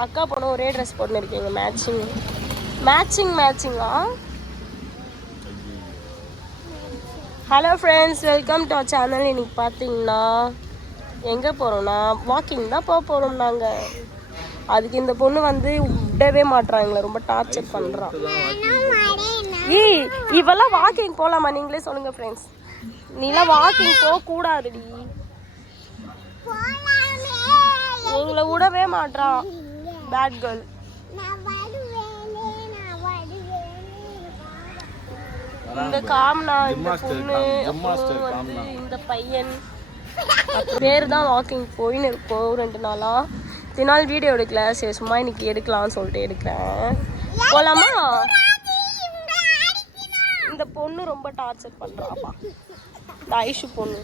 அக்கா பொண்ணு ஒரே ட்ரெஸ் போட்டுன்னு இருக்கீங்க. மேட்சிங்கா? Hello friends, welcome to our channel. இன்னைக்கு பார்த்தீங்கன்னா எங்கே போகிறோம்னா வாக்கிங் தான் போகிறோம் நாங்கள். அதுக்கு இந்த பொண்ணு வந்து விடவே மாட்றாங்களே, ரொம்ப டார்ச்சர் பண்ணுறான். இவெல்லாம் வாக்கிங் போகலாமா? நீங்களே சொல்லுங்கள் ஃப்ரெண்ட்ஸ். நீலாம் வாக்கிங் போகக்கூடாதுடி. எங்களை விடவே மாட்றான். Bad girl. இந்த காம்னா, இந்த பொண்ணு, வந்து இந்த பையன் பேர் தான் வாக்கிங் போயின்னு இருக்கோம் 2 நாளா. இத்தனை நாள் வீடியோ எடுக்கல, சரி சும்மா இன்னைக்கு எடுக்கலாம்னு சொல்லிட்டு எடுக்கிறேன். போலாமா? இந்த பொண்ணு ரொம்ப டார்ச்சர் பண்றாப்பா. இந்த ஐஷு பொண்ணு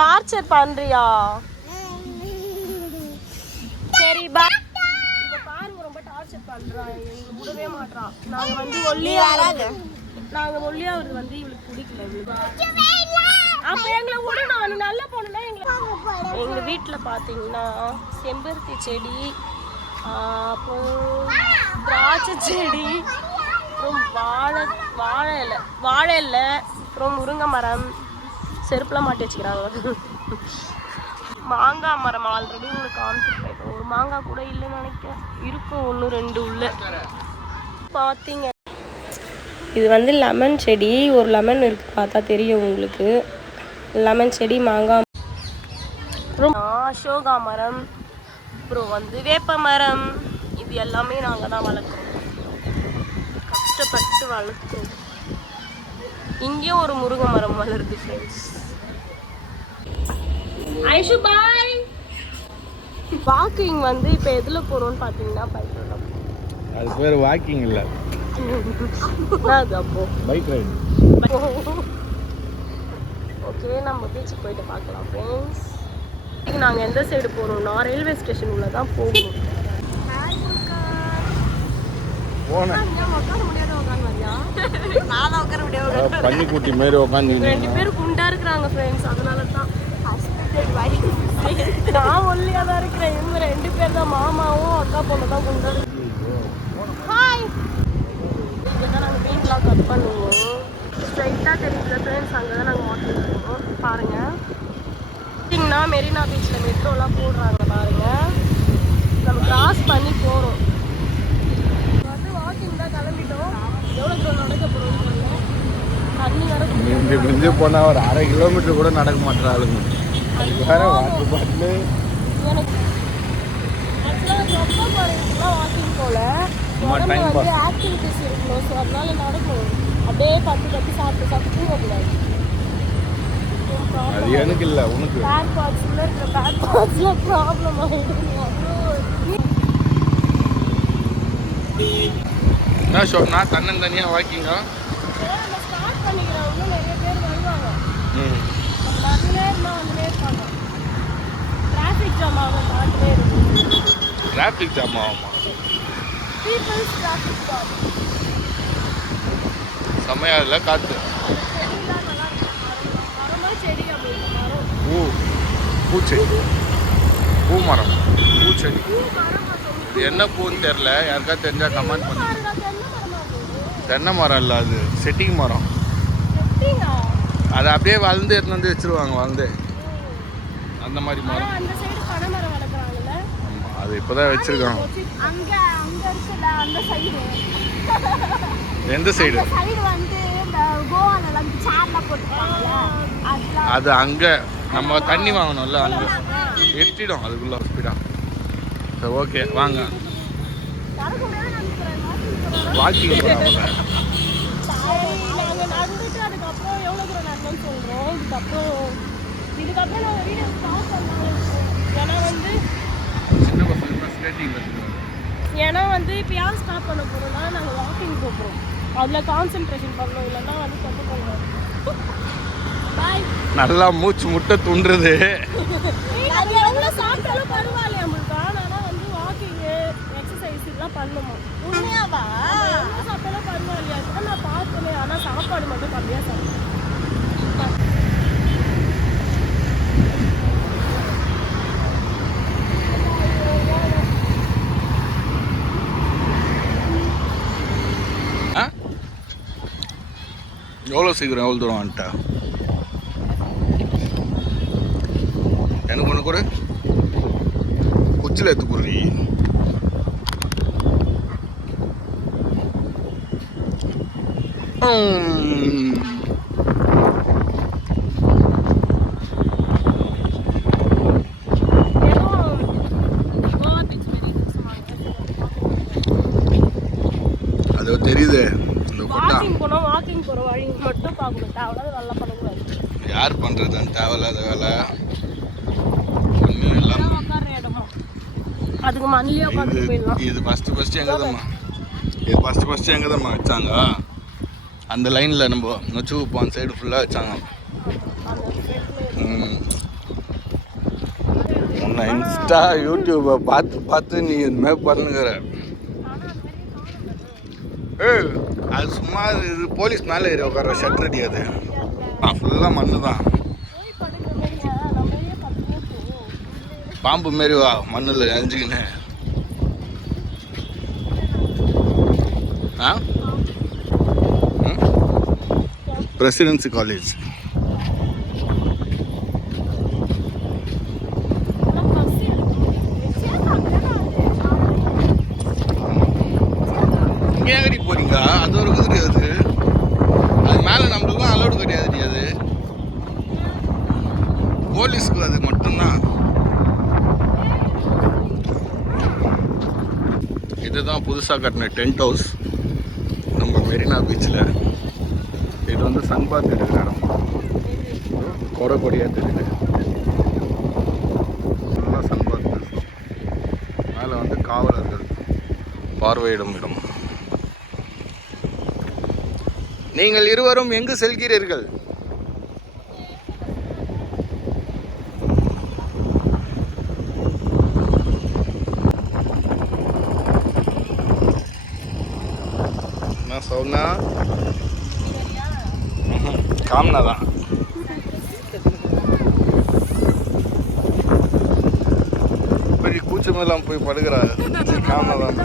டார்ச்சர் பண்றியா? சரி பா. இத பாருங்க, ரொம்ப டார்ச்சர் பண்றா. எங்களுக்கு விடவே மாட்றான். நாங்க வந்து ஒல்லியா வருது வந்து இவளுக்கு பிடிக்கல. அப்ப எங்களை விடணும். நீ நல்ல பொண்ணுனா எங்க வீட்டுல பாத்தீங்கன்னா செம்பருத்தி செடி, அப்புறம் திராட்சை செடி, அப்புறம் வாழை இலை, அப்புறம் முருங்கை மரம், செருப்புலாம் மாட்டி வச்சுக்கிறாங்க. மாங்காய் மரம் ஆல்ரெடி உங்களுக்கு காமிச்சிருப்பேன். ஒரு மாங்காய் கூட இல்லைன்னு நினைக்கிறேன். இருக்கும் 1 2 உள்ள பார்த்தீங்க. இது வந்து லெமன் செடி. ஒரு லெமன் இருக்கு, பார்த்தா தெரியும் உங்களுக்கு. லெமன் செடி, மாங்காய், அப்புறம் அசோகா மரம், அப்புறம் வந்து வேப்ப மரம். இது எல்லாமே நாங்கள் தான் வளர்க்குறோம், கஷ்டப்பட்டு வளர்க்குறோம். இங்கேயும் ஒரு முருங்கை மரம் வளருது ஃப்ரெண்ட்ஸ். ஐஷு பாய். வாக்கிங் வந்து இப்போ எதில் போகிறோம்னு பார்த்தீங்கன்னா பைக்கில். அது பேர் வாக்கிங் இல்லை, அது அப்போ பைக் ரைடு. ஓகே, நம்ம பீச்சுக்கு போயிட்டு பார்க்கலாம் ஃப்ரெண்ட்ஸ். நாங்கள் எந்த சைடு போகிறோம்னா ரயில்வே ஸ்டேஷன் உள்ள தான் போகணும். பன்னிக்குட்டி மாரி உட்காந்து 2 பேர் குண்டா இருக்கிறாங்க ஃப்ரெண்ட்ஸ். அதனால தான் நான் ஒல்லியாக தான் இருக்கிறேன். இவங்க 2 பேர் தான், மாமாவும் அக்கா பொண்ணு தான் குண்டா இருக்கு. ஹாய். இங்கே தான் நாங்கள் வீட்டெலாம் கட் பண்ணுவோம். ஸ்ட்ரைட்டாக தெரியுது ஃப்ரெண்ட்ஸ், அங்கே தான் நாங்கள் வாக்கிங் போவோம். பாருங்கள், பார்த்தீங்கன்னா மெரினா பீச்சில் மெட்ரோலாம் போடுறாங்க பாருங்கள். நம்ம கிராஸ் பண்ணி போகிறோம். வந்து வாக்கிங் தான் கிளம்பிட்டோம். எவ்வளோ தூரம் நடக்க போகிறோம்? தண்ணி வர மிஞ்சி போனால் ஒரு 1/2 கிலோமீட்டர் கூட நடக்க மாட்டேறாளுங்க. அதுக்கு வேற வாட்டர் பாட்டிலு. எனக்கு ஆக்சுவலாக ரொம்ப குறையுதுலாம் வாக்கிங் போல. உடம்பு வந்து ஆக்டிவிட்டிஸ் இருக்கணும். ஸோ அதனால நடக்கும். அப்படியே கற்று சாப்பிட்டு தூங்கக்கூடாது. அது எனக்கு இல்லை, உனக்கு. பேட் பார்ட்ஸில் இருக்கிற பேட் பார்ட்ஸில் ப்ராப்ளம் ஆகிடுது. என்ன ஷோப்னா தன்னந்தனியாக வாக்கிங்கா? நம்ம ஸ்டார்ட் பண்ணிக்கிறவங்க நிறைய பேர் வருவாங்க. வந்துனே இருப்பாங்க. டிராஃபிக் ஜாம் ஆகும். பார்த்துட்டே இருக்கும். டிராஃபிக் ஜாம் ஆகுமா? Peoples traffic jam. செம்மையா இல்லை காற்று. மரமாக செடி அப்படின்னு மரம். பூச்செடி, பூ மரம், பூச்செடி. இது என்ன பூன்னு தெரில, யாருக்கா தெரிஞ்சா கமெண்ட் பண்ணுங்க. தென்னை மரம் இல்லை, அது செட்டிங் மரம். அதை அப்படியே வளர்ந்து எடுத்துன்னு வந்து வச்சிருவாங்க. வளர்ந்து அந்த மாதிரி மரம். ஆமாம், அது இப்போதான் வச்சிருக்காங்க. எந்த சைடு? அது அங்கே நம்ம தண்ணி வாங்கணும்ல, அங்கே எட்டிடும் அதுக்குள்ள ஸ்பீடா. சரி, ஓகே வாங்க வாக்கிங் போகிறாங்க. இதுக்கப்புறம் நான் வீடியோ ஸ்டாப் பண்ணலாம். ஏன்னா வந்து இப்போ யார் ஸ்டாப் பண்ண போகிறோம்னா நாங்கள் வாக்கிங் போகிறோம். அதில் கான்சென்ட்ரேஷன் பண்ணணும், இல்லைன்னா வந்து கொண்டு போகணும். பாய். நல்லா மூச்சு முட்டை துண்டுறது. அது எவ்வளோ சாப்பிட்டாலும் பரவாயில்லையா நம்மளுக்கு. ஆனால் வந்து வாக்கிங்கு எக்ஸசைஸ் இதெல்லாம் பண்ணுமா? உண்மையாவா? எவ்வளோ சாப்பிட்டாலும் பரவாயில்லையா? அதுதான் நான் பார்க்கணும். ஆனால் சாப்பாடு மட்டும் கம்மியாக சாப்பிடுவேன். எவ்வளோ சீக்கிரம் எவ்வளோ தூரம் வந்துட்டா? எனக்கு ஒன்று கூட குச்சில் எடுத்து குடுறி. அது தெரியுது. வாக்கிங் போகிற வழி மட்டும் பார்க்கணும். தேவையில்லாத நல்லா பண்ணக்கூடாது. யார் பண்ணுறதுன்னு தேவையில்லாத வேலை ஒன்றும் இல்லாமல் உட்கார இடமா அதுக்கு மண்ணிலே உட்காந்து போயிடலாம். இது ஃபஸ்ட்டு எங்கேதாம்மா எங்கேதாம்மா வச்சாங்க? அந்த லைனில் நம்ம நொச்சு அந்த சைடு ஃபுல்லாக வச்சாங்க. உன்னை இன்ஸ்டா யூடியூப்பை பார்த்து நீ இதுமாதிரி பண்ணுங்கிற. அது சும்மா இது போலீஸ் மேலே ஏறி உட்கார ஷட் ரெடி. அது ஃபுல்லாக மண்ணு தான். பாம்பு மாரி வா மண்ணில் எரிஞ்சுக்கின்னு. Presidency college. இங்கே எங்கடி போறீங்க? அது ஒரு குதிரை. அது மேலே நம்மளுக்கும் அலோடு கிடையாது. அது போலீஸ்க்கு அது மட்டும்தான். இதுதான் புதுசாக கட்டின டென்ட் ஹவுஸ் நம்ம மெரினா பீச்சில். இது வந்து சன்பாத் இருக்கிற இடம். கொடையாக தெரியுது. ஃபுல்லாக சன்பாத். மேலே வந்து காவலர்கள் பார்வையிடும் இடம். நீங்கள் இருவரும் எங்கு செல்கிறீர்கள்? என்ன சொன்னா? காம்னா தான். பெரிய கூச்சமெல்லாம் போய் படுக்கிறா. காம்னா தான்.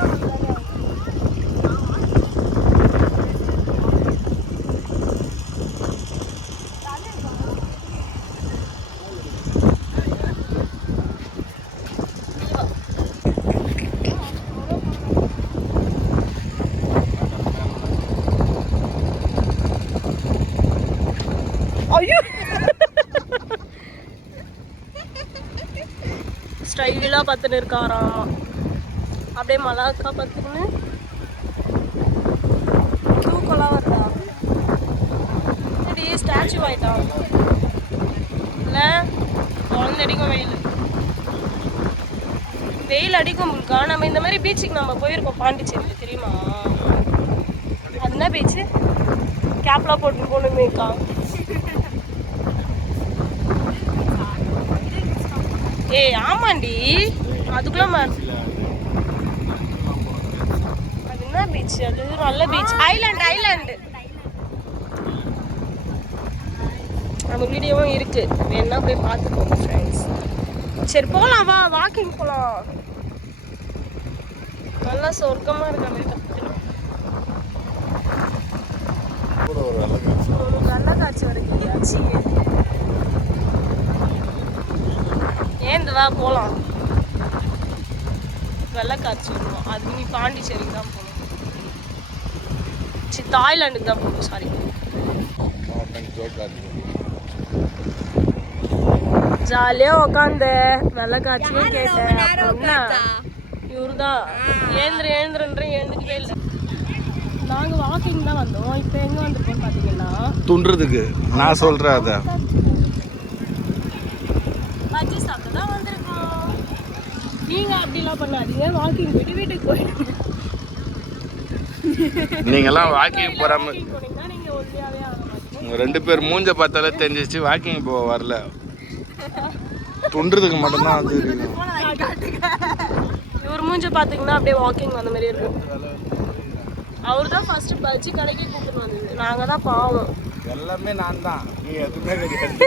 ஸ்டைலாக பார்த்துன்னு இருக்காராமா. அப்படியே மலாக்கா பார்த்துன்னு தூக்கெல்லாம் வருதா? சரி ஸ்டாச்சு ஆகிட்டான் இல்லை? குழந்தை அடிக்கும் வெயில் அடிக்கும் முழுக்கா. நம்ம இந்த மாதிரி பீச்சுக்கு நம்ம போயிருக்கோம் பாண்டிச்சேரியில், தெரியுமா? அது என்ன பீச்சு? கேப்லாம் போட்டு போகணுமேக்கா. ஏய் ஆமாண்டி, அதுக்குள்ள அது என்ன பீச்? அது நல்ல பீச். ஐலாண்டு நம்ம வீடியோவும் இருக்கு, வேணா போய் பார்த்துக்கோங்க ஃப்ரெண்ட்ஸ். சரி போகலாம், வா வாக்கிங் போகலாம். நல்லா சொர்க்கமாக இருக்கு அந்த இடத்துல. ஒரு நல்ல காட்சி வருது. ஏந்து வா போகலாம். வெள்ளைக்காட்சி வருவோம். அது நீ பாண்டிச்சேரிக்கு தான் போகணும். சரி தாய்லாண்டுக்கு தான் போகணும். சாரி. ஜாலியாக உக்காந்து வெள்ளைக்காட்சியும் கேட்டேன். அப்படின்னா இவரு தான் ஏந்திரன்ற எழுந்துக்கவே இல்லை. நாங்கள் வாக்கிங் தான் வந்தோம். இப்போ எங்கே வந்துருக்கோம் பார்த்தீங்கன்னா துண்டுறதுக்கு. நான் சொல்கிறேன் அதை பஜ்ஜி சாப்பிட்டு தான் வந்திருக்கோம். நீங்கள் அப்படிலாம் பண்ணாதீங்க. வாக்கிங் போயிட்டு வீட்டுக்கு போயிடுங்க. நீங்கள்லாம் வாக்கிங் போகாம போனீங்கன்னா நீங்கள் ஒல்லியாகவே ஆக மாட்டீங்க. உங்கள் 2 பேர் மூஞ்ச பார்த்தாலே தெரிஞ்சிச்சு வாக்கிங் போக வரல. துண்டுறதுக்கு மட்டும்தான் அது இருக்கும். இவர் மூஞ்ச பார்த்தீங்கன்னா அப்படியே வாக்கிங் வந்த மாதிரி இருக்கும். அவர் தான் ஃபர்ஸ்ட் பஜ்ஜி கடைக்கு கூப்பிட்டு வந்தது. நாங்கள் தான் பாவம். எல்லாமே நான் தான். நீ எதுவுமே கிடையாது.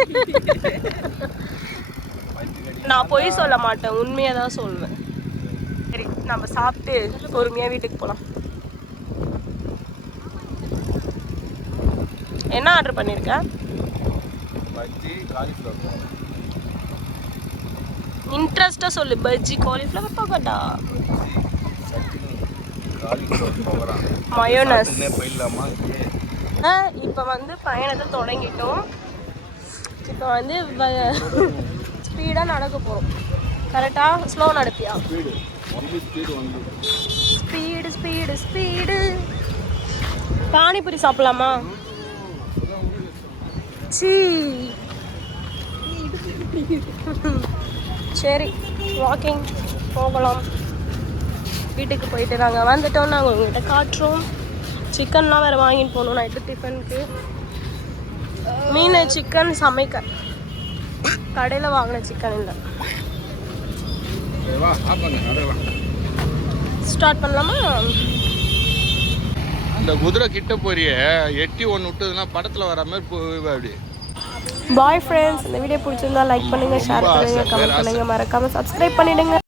நான் பொய் சொல்ல மாட்டேன், உண்மையாக தான் சொல்லுவேன். சரி நம்ம சாப்பிட்டு பொறுமையாக வீட்டுக்கு போகலாம். என்ன ஆர்டர் பண்ணியிருக்க? பஜ்ஜி காலிஃப்ளவர். இன்ட்ரெஸ்ட்டாக சொல்லு. Bajji cauliflower pakoda mayonnaise. இப்போ வந்து பயணத்தை தொடங்கிட்டோம். இப்போ வந்து ஸ்பீடாக நடக்க போகிறோம். கரெக்டாக ஸ்லோ நடப்பியா? Speed speed speed. பானிபூரி சாப்பிடலாமா? சீ சரி, வாக்கிங் போகலாம். வீட்டுக்கு போயிட்டு நாங்கள் வந்துட்டோம். நாங்கள் உங்கள்கிட்ட காட்டுறோம். சிக்கன்லாம் வேறு வாங்கிட்டு போகணும் நைட்டு டிஃபனுக்கு. மீன் சிக்கன் சமைக்க கடையில் வாங்கின சிக்கன் இல்லை. ஸ்டார்ட் பண்ணலாமா? அந்த குதிரை கிட்ட போறிய எட்டி ஒன்று விட்டதுன்னா படத்தில் வர மாதிரி போய் அப்படி. பாய் ஃப்ரெண்ட்ஸ், இந்த வீடியோ பிடிச்சிருந்தா லைக் பண்ணுங்கள், ஷேர் பண்ணுங்கள், கமெண்ட் பண்ணுங்கள், மறக்காமல் சப்ஸ்கிரைப் பண்ணிவிடுங்க.